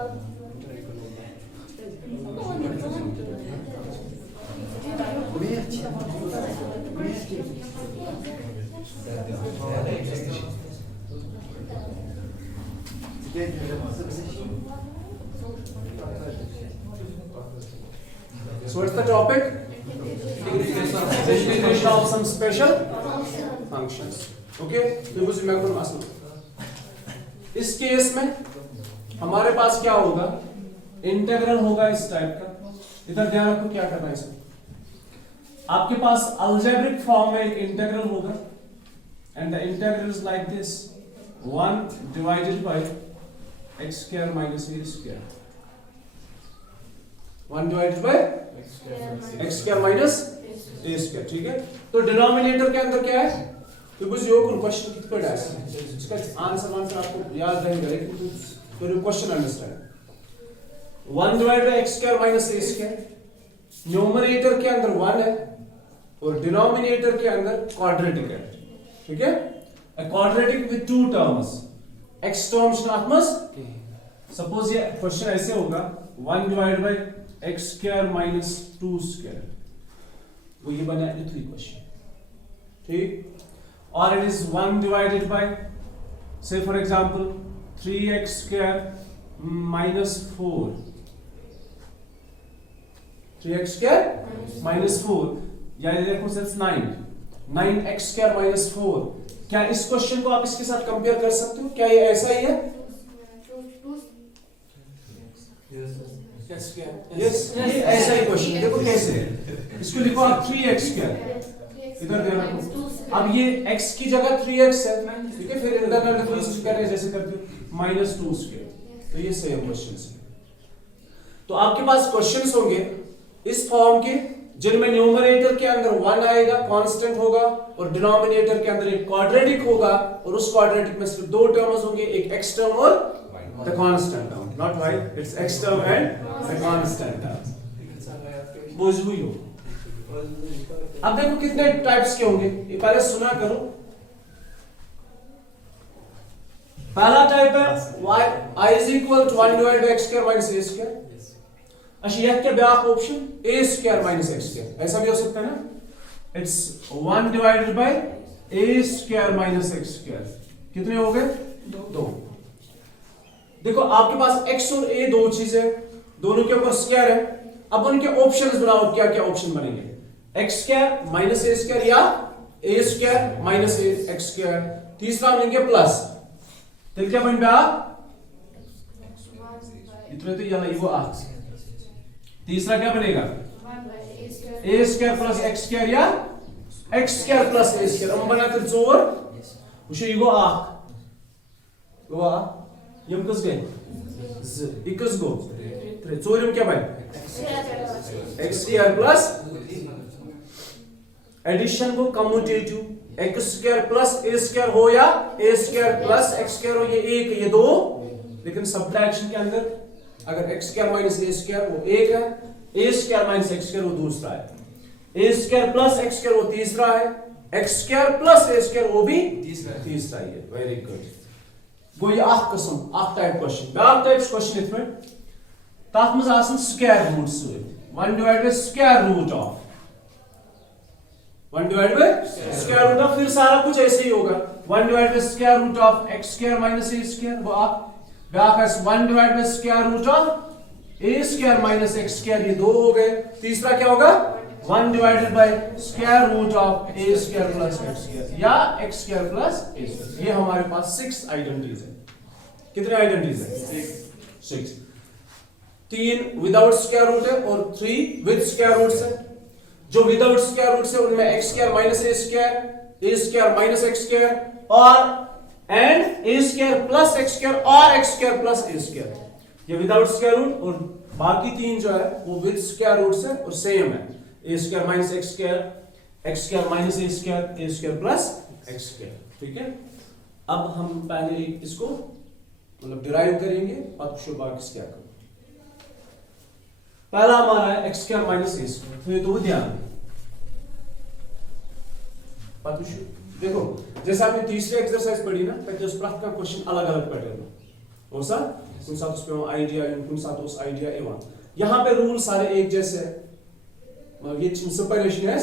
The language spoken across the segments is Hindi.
So what's the topic? Integration of some special functions. Okay? तो कुछ मैं कौन मासूम? इस केस में हमारे पास क्या होगा? इंटीग्रल होगा इस टाइप का. इधर ध्यान रखो क्या करना है इसमें. आपके पास अलजेब्रिक फॉर्म में एक इंटीग्रल होगा and the integral is like this: 1 divided by x square minus a square. 1 divided by x square minus a square. ठीक है. तो डिनोमिनेटर के अंदर क्या है? तो कुछ यो क्वेश्चन कितना पड़ा है इसका आंसर आपको याद रहेगा लेकिन तो question understand. 1 divided by x square minus a square. Numerator के अंदर 1 है और डिनोमिनेटर के अंदर क्वाड्रेटिक है. ठीक है. A quadratic with two terms. x terms ना मस. सपोज ये क्वेश्चन ऐसे होगा 1 divided by x square minus 2 square. वो ये बना है इक्वेशन. ठीक. Or it is 1 divided by, say for example, 3x square minus 4. 3x square minus 4. या ये देखो सिर्फ 9. 9x square minus 4. क्या इस क्वेश्चन को आप इसके साथ कंपेयर कर सकते हो? क्या ये ऐसा ही है? Yes. ये ऐसा ही क्वेश्चन. देखो कैसे है. इसको लिखो आप 3x square. इधर ध्यान रखो. अब ये x की जगह 3x है. ठीक है. फिर इधर मैं लिखूं इस करने जैसे करते हो -2 स्क्वायर. तो ये सेम क्वेश्चंस है. तो आपके पास क्वेश्चंस होंगे इस फॉर्म के जिनमें न्यूमरेटर के अंदर 1 आएगा, कांस्टेंट होगा, और डिनोमिनेटर के अंदर एक क्वाड्रेटिक होगा और उस क्वाड्रेटिक में सिर्फ दो टर्म्स होंगे, एक x टर्म और the constant term. Not y, it's x term and the constant term. बुझ हुई हो. अब देखो कितने टाइप्स के होंगे. ये पहले सुना करो. पहला टाइप है y i is equal to 1 divided by x square minus a square. अच्छा यह क्या back option a square minus x square. ऐसा भी हो सकता है ना. It's 1 divided by a square minus x square. कितने हो गए? दो. देखो आपके पास x और a दो चीजें, दोनों के ऊपर स्क्वायर है. अब उनके ऑप्शंस बनाओ. क्या क्या ऑप्शन बनेंगे? x square minus a square या a square minus x square. तीसरा बनेंगे प्लस. तो क्या बन गया? इतने तो यह वो आ. तीसरा क्या बनेगा? a square plus x square या x square plus a square. हम बनाते जोर उसे ये वो आ यम कस गए इकस गो जोर यम क्या बन x square plus एडिशन को commutative x square plus a square हो या a square plus x square हो. ये एक ये दो. लेकिन सब्ट्रैक्शन के अंदर अगर x square minus a square वो एक है, a square minus x square वो दूसरा है, a square plus x square वो तीसरा है, x square plus a square वो भी तीसरा ही है. Very good. गो ये आख किस्म आख type question. Back type question इथमे तथ मज आसन स्क्वायर रूट से 1 divided by square root of 1 divided by square root of. फिर सारा कुछ ऐसे ही होगा. 1 divided by square root of x square minus a square. वो आप बैक है 1 divided by square root of a square minus x square. ये दो हो गए. तीसरा क्या होगा? 1 divided by square root of a square plus x square या x square plus a square. ये हमारे पास 6 आइडेंटिटीज है. कितने आइडेंटिटीज है? 6. 3 विदाउट स्क्वायर रूट है और 3 विद स्क्वायर रूट्स है. जो विदाउट स्क्वायर रूट से उनमें x square minus a square minus x square और and a square plus x square और x square plus a square. ये विदाउट स्क्वायर रूट. और बाकी तीन जो है वो विद स्क्वायर रूट से और सेम है. a square minus x square minus a square plus x square. ठीक है. अब हम पहले इसको मतलब डिराइव करेंगे और फिर बाकी क्या करेंगे. पहला हमारा है x square minus a square. तो ये तो ध्यान देखो जैसे आपने तीसरी एक्सरसाइज पढ़ी ना, तो उस प्रश्न का क्वेश्चन अलग अलग पैटर्न. ओसा कुछ साथ उस पे आइडिया कुछ साथ उस आइडिया इवन यहाँ पे रूल सारे एक जैसे हैं, ये सेपरेशन है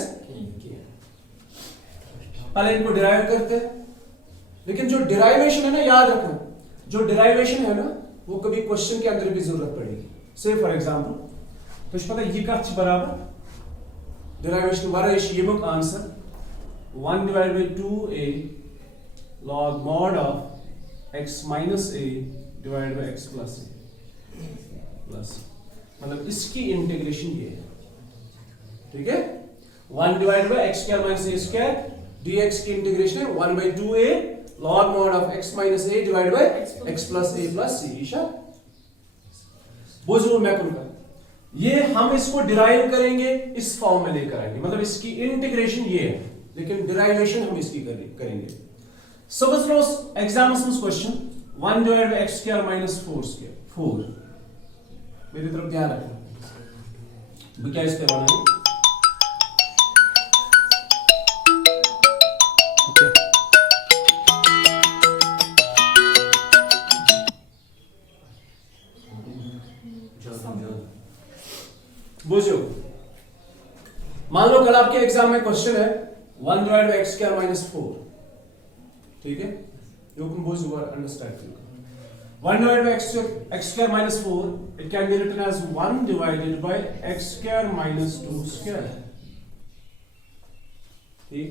पहले इनको डिराइव करते हैं, लेकिन जो डिराइवेशन है ना, याद रखना, जो डिराइवेशन है ना वो कभी क्वेश्चन के अंदर भी जरूरत पड़ेगी। से फॉर एग्जांपल तो पता ये कथ बराबर डिराइवेशन वर ये answer 1/2a log mod of x minus a divided by x plus a plus मतलब इसकी इंटीग्रेशन ये है, ठीक है। 1/x² - a² dx की इंटीग्रेशन है 1/2a log mod of x minus a divided by x plus a plus c। Isha वो जरूर मैं करूंगा, ये हम इसको डिराइव करेंगे, इस फॉर्म में लेकर आएंगे, मतलब इसकी इंटीग्रेशन ये है, लेकिन डिराइवेशन हम इसकी करेंगे। समझ लो एग्जाम्पल्स क्वेश्चन 1/x² - 4 मेरी तरफ ध्यान रखना, क्या इसके बनाएंगे बुझो। मान लो कल आपके एग्जाम में क्वेश्चन है 1/x² - 4, ठीक है, you can both understand 1/x² - 4 it can be written as 1/x² - 2², ठीक।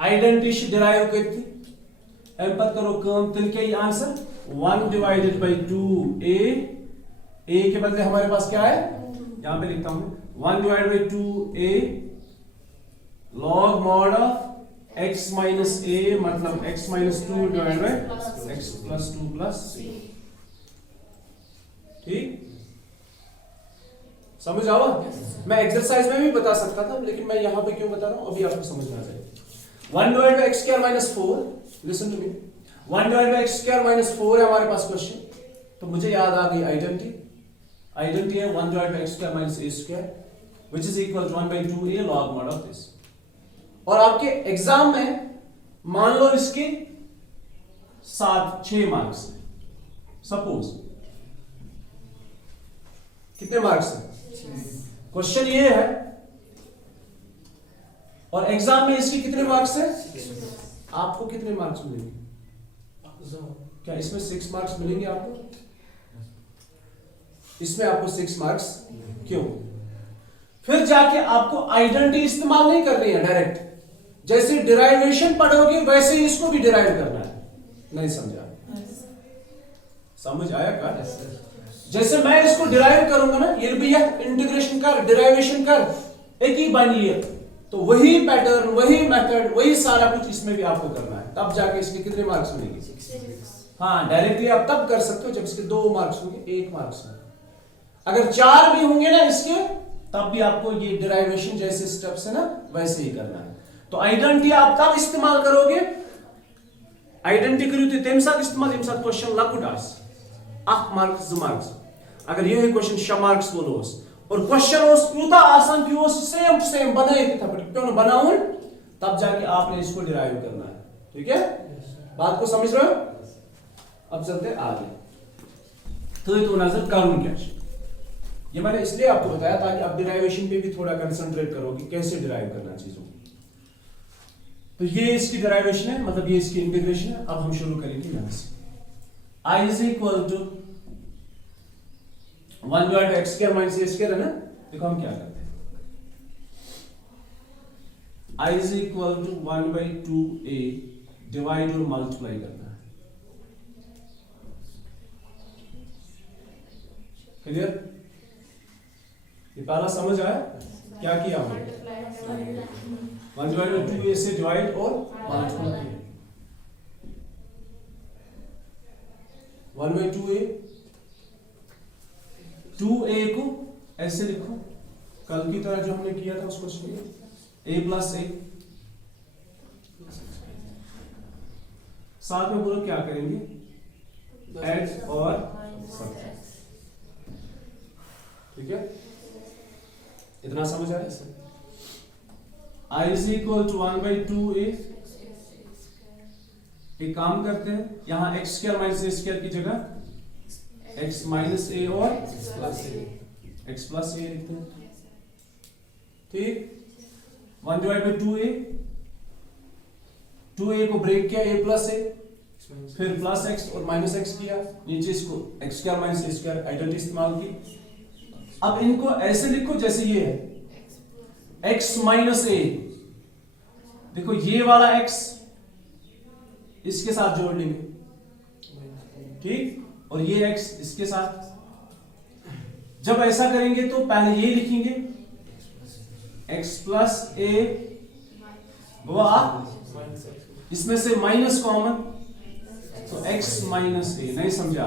आइडेंटिटी डिराइव करती एम पत करो काम तिल के आंसर 1/2a a के बदले हमारे पास क्या है, यहां पे लिखता हूं 1/2a log mod of x minus a मतलब x minus 2 divided by x plus 2 plus c, ठीक। समझ आवा? मैं एक्सरसाइज में भी बता सकता था, लेकिन मैं यहां पे क्यों बता रहा हूं, अभी आपको समझ में आ जाएगा। 1/x² - 4 listen to me, 1/x² - 4 है हमारे पास क्वेश्चन, तो मुझे याद आ गई आइडेंटिटी है 1/x² - a² which is equal to 1/2a log mod of this। और आपके एग्जाम में मान लो इसके 6 मार्क्स सपोज, कितने मार्क्स हैं, क्वेश्चन ये है, और एग्जाम में इसके कितने मार्क्स हैं, आपको कितने मार्क्स मिलेंगे, क्या इसमें 6 मार्क्स मिलेंगे आपको, इसमें आपको 6 मार्क्स, क्यों, फिर जाके आपको आइडेंटिटी इस्तेमाल नहीं करनी है, डायरेक्ट जैसे डिराइवेशन पढ़ोगे वैसे ही इसको भी डिराइव करना है। नहीं समझा? समझ आया क्या? जैसे मैं इसको डिराइव करूंगा ना, ये भैया इंटीग्रेशन कर, डिराइवेशन कर, एक ही बनी है, तो वही पैटर्न, वही मेथड, वही सारा कुछ इसमें भी आपको करना है, तब जाके इसके कितने मार्क्स मिलेंगे। हाँ, डायरेक्टली आप तब कर सकते हो जब इसके 2 मार्क्स होंगे, 1 मार्क्स में, अगर 4 भी होंगे ना इसके, तब भी आपको ये डिराइवेशन जैसे स्टेप्स है ना वैसे ही करना है। तो आइडेंटिटी आप तब इस्तेमाल करोगे, आइडेंटिटी करो तम साथ इस्तेमाल यम साथ क्वेश्चन लकुट आस 1 मार्क्स 2 मार्क्स, अगर ये क्वेश्चन 6 मार्क्स वो और क्वेश्चन यूता आसान कि सेम टू सेम बनाए क्यों बनाऊं, तब जाके आपने इसको डिराइव करना है, ठीक है। बात को समझ रहे हो? अब चलते आगे, तो नजर कानून क्या, ये मैंने इसलिए आपको बताया ताकि आप डिराइवेशन पे भी थोड़ा कंसंट्रेट करो कि कैसे डिराइव करना चीजों। तो ये इसकी डिराइवेशन है, मतलब ये इसकी इंटीग्रेशन है। अब हम शुरू करेंगे यहां से, I is equal to 1/x² - a² है ना, देखो हम क्या करते हैं, I is equal to 1/2a divide और मल्टीप्लाई करना है, क्लियर? ये पहला समझ आया क्या किया हमने, 1/2a से डिवाइड और मल्टीप्लाई, 1/2a 2a को ऐसे लिखो कल की तरह जो हमने किया था उसको सुनिए, a + a, साथ में बोलो क्या करेंगे, ऐड और सब्ट्रैक्ट, ठीक है, इतना समझ आया। I is equal to 1/2a, एक काम करते हैं, यहां x² - a² की जगह x माइनस ए और x प्लस ए लिखते हैं, ठीक। 1 डिवाइड बाई 2a, 2a को ब्रेक किया, a प्लस ए, फिर प्लस x और माइनस x किया, नीचे इसको x square minus a square identity इस्तेमाल की। अब इनको ऐसे लिखो जैसे ये है x माइनस a, देखो ये वाला x इसके साथ जोड़ लेंगे, ठीक, और ये x इसके साथ। जब ऐसा करेंगे तो पहले ये लिखेंगे x प्लस a, इसमें से माइनस कॉमन, तो x माइनस a। नहीं समझा?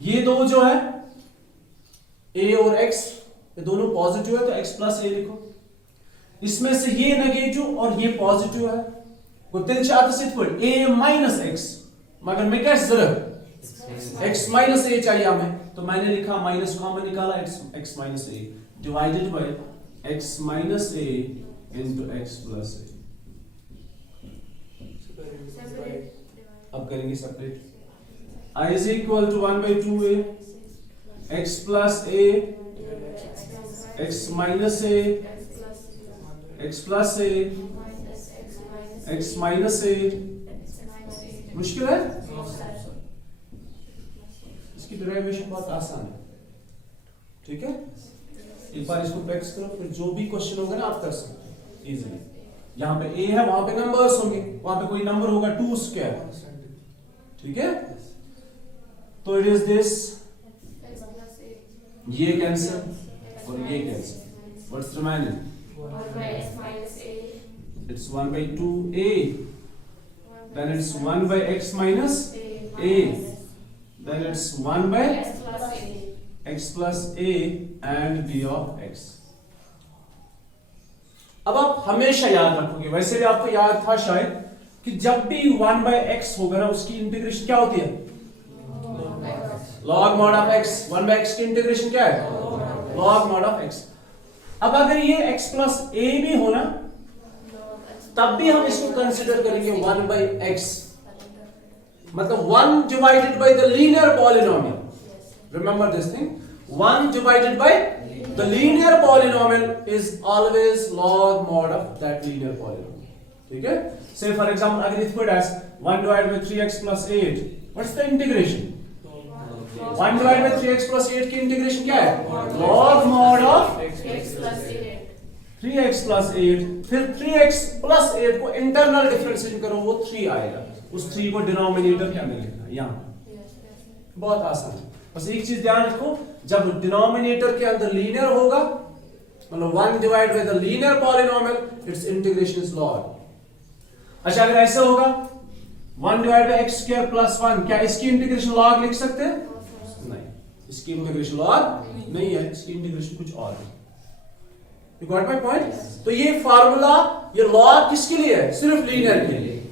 ये दो जो है a और x, ये दोनों पॉजिटिव है तो x प्लस a लिखो। इसमें से ये नेगेटिव और ये पॉजिटिव है, a माइनस x, मगर मैं क्या जरूरत x माइनस a चाहिए हमें, तो मैंने लिखा माइनस कॉमन निकाला, x minus a divided by x minus a into x plus a। अब करेंगे separate, I is equal to 1 by 2a x plus a x minus a x plus a x minus a। मुश्किल है? इसकी डेरिवेशन बहुत आसान है, ठीक है। एक बार इसको प्रैक्टिस करो, फिर जो भी क्वेश्चन होगा ना आप कर सकते हो इजीली। यहाँ पे a है, वहां पे नंबर्स होंगे, वहां पे कोई नंबर होगा 2 स्क्वायर, ठीक है। तो इट इज दिस, ये कैंसिल और ये cancel, what's remaining? It's 1 by 2a, then it's 1 by x minus a, then it's 1 by x plus a and d of x। अब आप हमेशा याद रखोगे, वैसे भी आपको याद था शायद, कि जब भी 1 by x होगा ना उसकी इंटीग्रेशन क्या होती है? log mod of x। 1 by x की इंटीग्रेशन क्या है? log mod of x। अब अगर ये x plus a भी हो ना, तब भी हम इसको कंसिडर करेंगे 1 by x, मतलब 1 divided by the linear polynomial। Remember this thing, 1 divided by the linear polynomial is always log mod of that linear polynomial, ठीक है। Say for example, अगर if it as 1 divided by 3x plus 8, what's the integration? 1 divided by 3x plus 8 की इंटीग्रेशन क्या है? log mod of x plus 8, 3x plus 8, फिर 3x plus 8 को इंटरनल डिफरेंशिएशन करो, वो 3 आएगा, उस 3 को डिनोमिनेटर के अंदर लिखना है यहाँ। बहुत आसान है, बस एक चीज ध्यान रखो, जब डिनोमिनेटर के अंदर लीनियर होगा, मतलब 1 divide by the linear polynomial, it's integration is log। अच्छा अगर ऐसा होगा 1 divide by x square plus 1, क्या इसकी इंटीग्रेशन log लिख सकते हैं? नहीं, इसकी इंटीग्रेशन log नहीं है, इसकी इंटीग्रेशन कुछ और है। You got my point? तो ये फार्मूला, ये log किसके लिए है? सिर्फ लीनियर के लिए।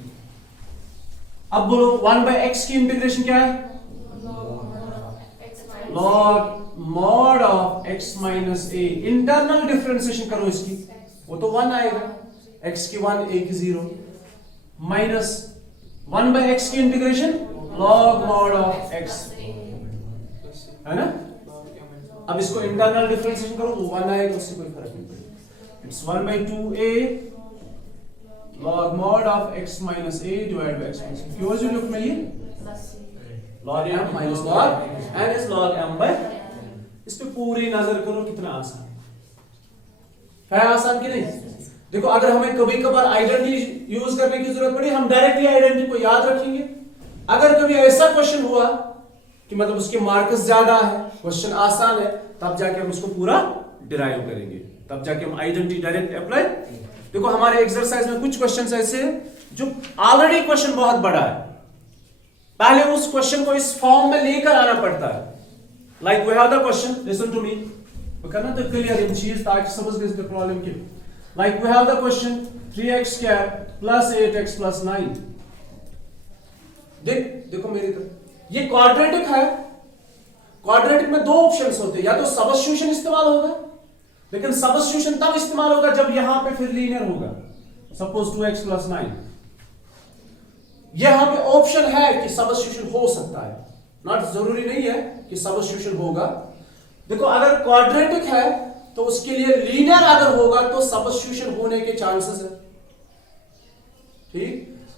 अब बोलो 1 by x की इंटीग्रेशन क्या है? log mod of x minus a। Internal differentiation करो इसकी, वो तो 1 आएगा, x की 1 a की 0, माइनस 1 by x की integration log mod of x, है ना। अब इसको इंटरनल डिफरेंशिएशन करो तो 1 आएगा, उससे कोई फर्क नहीं पड़ेगा। It's 1 by 2a log mod of x minus a divided by x minus a। क्यों जो लुक में ये log m minus log n is log m by, इस पे पूरी नजर करो कितना आसान है आसान कि नहीं। देखो अगर हमें कभी कभार आइडेंटिटी यूज करने की जरूरत पड़ी, हम डायरेक्टली आइडेंटिटी को याद रखेंगे। अगर कभी ऐसा क्वेश्चन हुआ कि मतलब उसके मार्क्स ज्यादा है, क्वेश्चन आसान है, तब जाके हम उसको पूरा डिराइव करेंगे, तब जाके हम आइडेंटिटी डायरेक्ट अप्लाई। देखो हमारे एक्सरसाइज में कुछ क्वेश्चंस ऐसे हैं जो ऑलरेडी क्वेश्चन बहुत बड़ा है, पहले उस क्वेश्चन को इस फॉर्म में लेकर आना पड़ता है। Like we have the question, listen to me, करना तो क्लियर इन चीज ताकि समझ गए इसके प्रॉब्लम की। Like we have the question 3x square plus 8x plus 9। देखो मेरी तरफ, ये क्वाड्रेटिक है। क्वाड्रेटिक में दो ऑप्शंस होते हैं, या तो सबस्टिट्यूशन इस्तेमाल होगा, लेकिन सबस्टिट्यूशन तब इस्तेमाल होगा जब यहां पे फिर लीनियर होगा। सपोज 2x प्लस 9, यहां पे ऑप्शन है कि सबस्टिट्यूशन हो सकता है, नॉट जरूरी नहीं है कि सब्स्टिट्यूशन होगा। देखो अगर क्वाड्रेटिक है तो उसके लिए लीनियर अगर होगा तो सब्स्टिट्यूशन होने के चांसेस है, ठीक।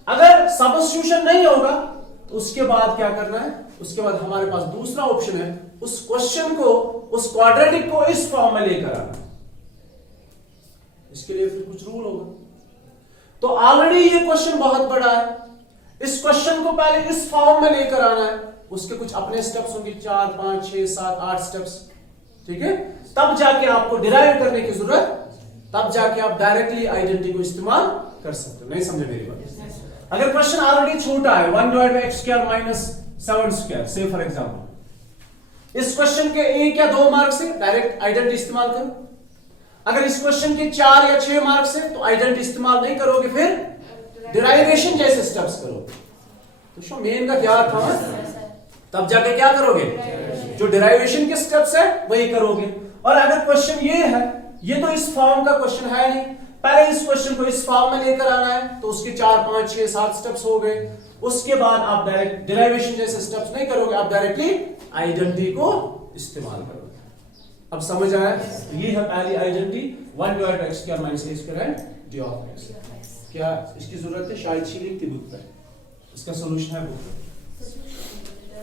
अगर सब्स्टिट्यूशन नहीं होगा तो उसके बाद क्या करना है, उसके बाद हमारे पास दूसरा ऑप्शन है, उस क्वेश्चन को, उस क्वाड्रेटिक को इस फॉर्म में लेकर आना। इसके लिए फिर कुछ रूल होगा। तो ऑलरेडी ये क्वेश्चन बहुत बड़ा है, इस क्वेश्चन को पहले इस फॉर्म में लेकर आना है, उसके कुछ अपने स्टेप्स होंगे, 4 5 6 7 8 स्टेप्स, ठीक है। तब जाके आपको डिराइव करने की जरूरत, तब जाके आप डायरेक्टली आइडेंटिटी को इस्तेमाल कर सकते हो। नहीं समझे मेरी बात? अगर क्वेश्चन ऑलरेडी छोटा है, 1 divide by x square minus 7 square, से फॉर एग्जांपल, इस क्वेश्चन के 1 या 2 मार्क्स से डायरेक्ट आइडेंटिटी इस्तेमाल करो। अगर इस क्वेश्चन के 4 या 6 मार्क्स से तो आइडेंटिटी इस्तेमाल नहीं करोगे, फिर डिराइवेशन जैसे स्टेप्स करोगे। तो शो मेन का क्या था, तब जाके क्या करोगे, जो डिराइवेशन के स्टेप्स है वही करोगे। और अगर क्वेश्चन ये है, ये तो इस फॉर्म का क्वेश्चन है नहीं, पहले इस क्वेश्चन को इस फॉर्म में लेकर आना है, तो उसके 4 5 6 7 स्टेप्स हो गए। उसके बाद आप डायरेक्ट डिराइवेशन जैसे स्टेप्स नहीं करोगे, आप डायरेक्टली आइडेंटिटी को इस्तेमाल करोगे। अब समझ आया? ये है पहली identity, 1 divide by x square minus a square and d of x। क्या इसकी जरूरत है? शायद सी लिखती बुक पे, इसका सॉल्यूशन है बुक पे,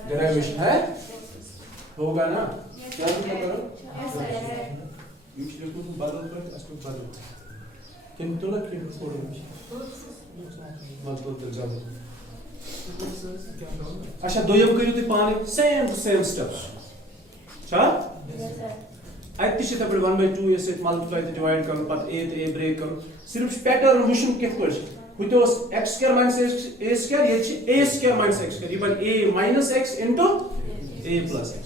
डिराइवेशन है, होगा ना? क्या करो, यूजुअली को बदल कर इसको बदल किंतु ना कि थोड़ा मतलब ज्यादा। अच्छा दोयम करियो तुम पानी सेम स्टेप्स छा अति से तब 1/2 ये से मल्टीप्लाई ते डिवाइड करो, पत a ब्रेक करो, सिर्फ पैटर्न वुशुम कित पछ हुतो x square minus a square, ये a square minus x square, ये बन a minus x into a plus x।